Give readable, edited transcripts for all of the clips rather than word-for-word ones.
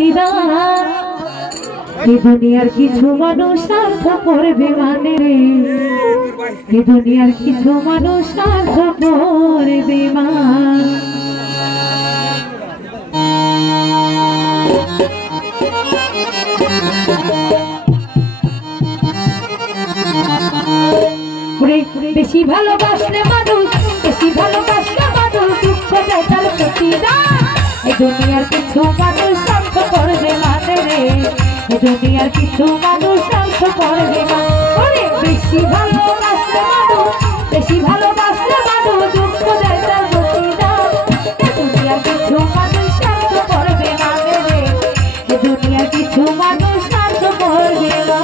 প্রতিদান এই দুনিয়ার কিছু মানুষ স্বার্থ করবে মানে রে এই দুনিয়ার কিছু মানুষ স্বার্থ করবে মান বেশি ভালোবাসলে মানুষ বেশি ভালোবাসলে মানুষ দুঃখ দেয় তার প্রতিদান এই দুনিয়ার কিছু মানুষ স্বার্থ করবে মানে রে এই দুনিয়ার কিছু মানুষ স্বার্থ করবে মানে বেশি ভালোবাসলে মানুষ বেশি ভালোবাসলে মানুষ দুঃখ দেয় তার প্রতিদান এই দুনিয়ার কিছু মানুষ স্বার্থ করবে মানে রে এই দুনিয়ার কিছু মানুষ স্বার্থ করবে না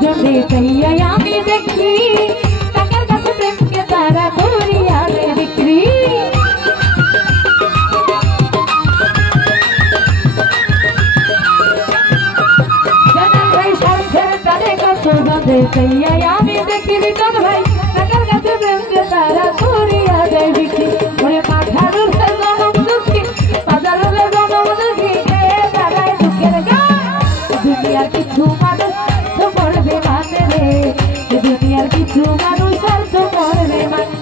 দুজনে চাইয়া আমি দেখি টাকার কাছে প্রেমকে তারা করিয়া দেয় বিক্রি চাইয়া আমি দেখি বিকট ভাই টাকার কাছে প্রেমকে তারা করিয়া দেয় বিক্রি ওরে পাঠারুর জনম দুঃখী বাজারের জনম দুঃখী দাঁড়ায় দুঃখের গান দুনিয়ার কিছু মানুষ তো পড়বে মানে রে দুনিয়ার কিছু মানুষ আর তো পড়বে মানে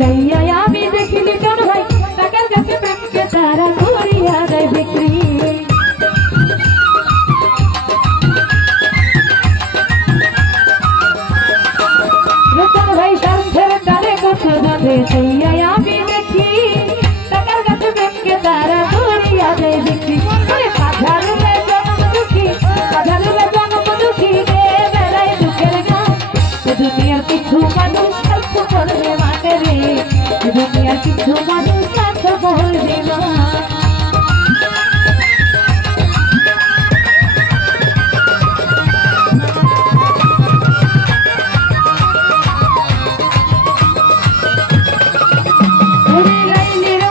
চাইয়া আমি দেখিনি কোন ভাই টাকার কাছে প্রেমকে তারা করিয়া দেয় বিক্রি রতন ভাই স্বার্থের টানে কত ধরে চাইয়া আমি দেখি টাকার কাছে প্রেমকে তারা করিয়া দেয় বিক্রি পাথারুলে জন্ম দুঃখী পাথারুলে জন্ম দুঃখী বেড়ায় দুঃখের গান দুনিয়ার কিছু মানুষ স্বার্থ করবে মানে রে দুনিয়ার কিছু মানুষ স্বার্থ করবে না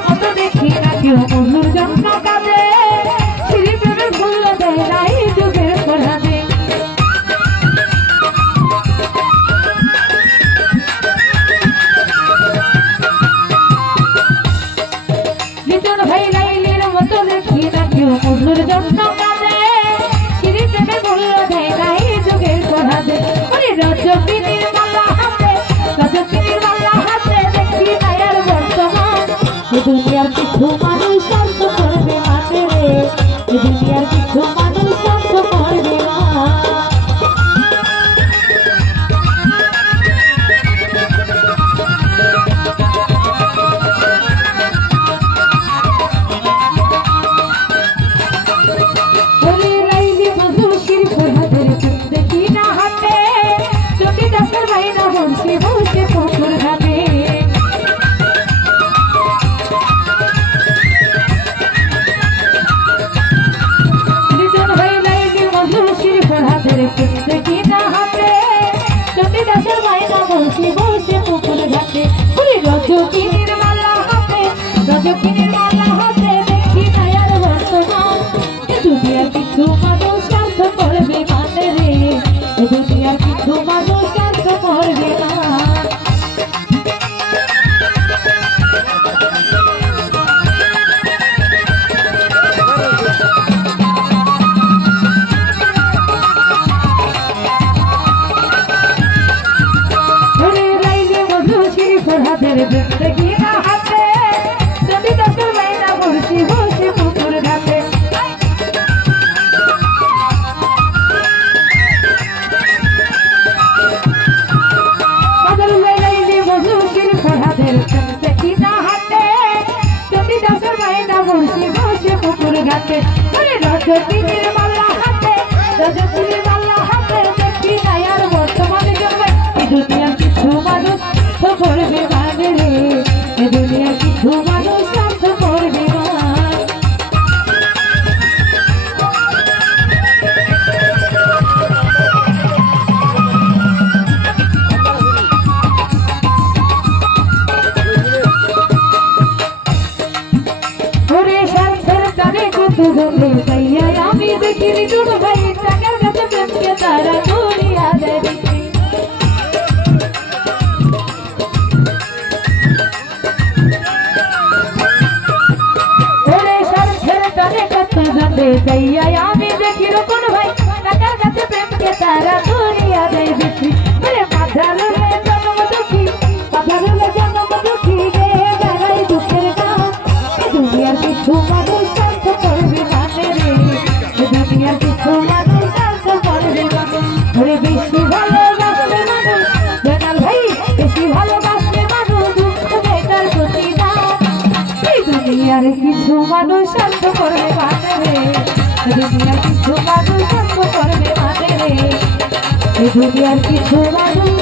মতো দেখি না কেউ মধুর জন্য কাঁদে শ্রী প্রেমের ফুল দেয় নাই যুগের প্রধানে মধুর জন্য কাঁদে শ্রী প্রেমে মূল্য দেয় নাই যুগের প্রধানে রজকিনীর মালা হাতে রজকিনীর মালা হাতে দেখি নায়ার বর্তমান দুনিয়ার কিছু মানুষ স্বার্থ করবে মানে রে দুনিয়ার কিছু মানুষ স্বার্থ করবে না দেখি না হাতে যদি দাসের মাইনা বসে বসে পুকুর ঘাটে রজকিনীর মালা হাতে রজকিনীর মালা হাতে দেখি নায়ার বর্তমান দুনিয়ার কিছু মানুষ স্বার্থ করবে মানে রে দুনিয়ার কিছু মানুষ স্বার্থ করবে না জিন্দগি না হাতে যদি দাসের মাইনা বসে বসে পুকুর ঘাটে পাথারুলে লাইলি মধুশির ফরহাদের জিন্দগি না হাতে যদি দাসের মাইনা বসে বসে পুকুর ঘাটে রজকিনীর মালা হাতে রজকিনীর মালা হাতে দেখি নায়ার বর্তমানে জন্মে দুনিয়ার কিছু মানুষ তো করবে মানে রে দুনিয়ার কিছু মানুষ স্বার্থ করবে না স্বার্থের টানে কত বন্ধু চাইয়া আমি দেখিনি দুটো ভাই টাকার কাছে প্রেমকে তারা করিয়া দেয় বিক্রি চাইয়া আমি দেখি রকম ভাই টাকার কাছে প্রেমকে তারা করিয়া দেয় বিক্রি পাথারুলে জন্ম দুঃখী পাথারুলে জন্ম দুঃখী বেড়ায় দুঃখের গান দুনিয়ার কিছু মানুষ স্বার্থ করবে মানে রে দুনিয়ার কিছু মানুষ স্বার্থ করবে মানে বেশি ভালোবাসলে মানুষ বেনাল ভাই বেশি ভালোবাসলে মানুষ দুঃখ বেটার প্রতিদান দুনিয়ার কিছু মানুষ স্বার্থ করবে মানে রে এই দুনিয়ার কিছু মানুষ সঙ্গ করবে মানে রে, এই দুনিয়ার কিছু মানুষ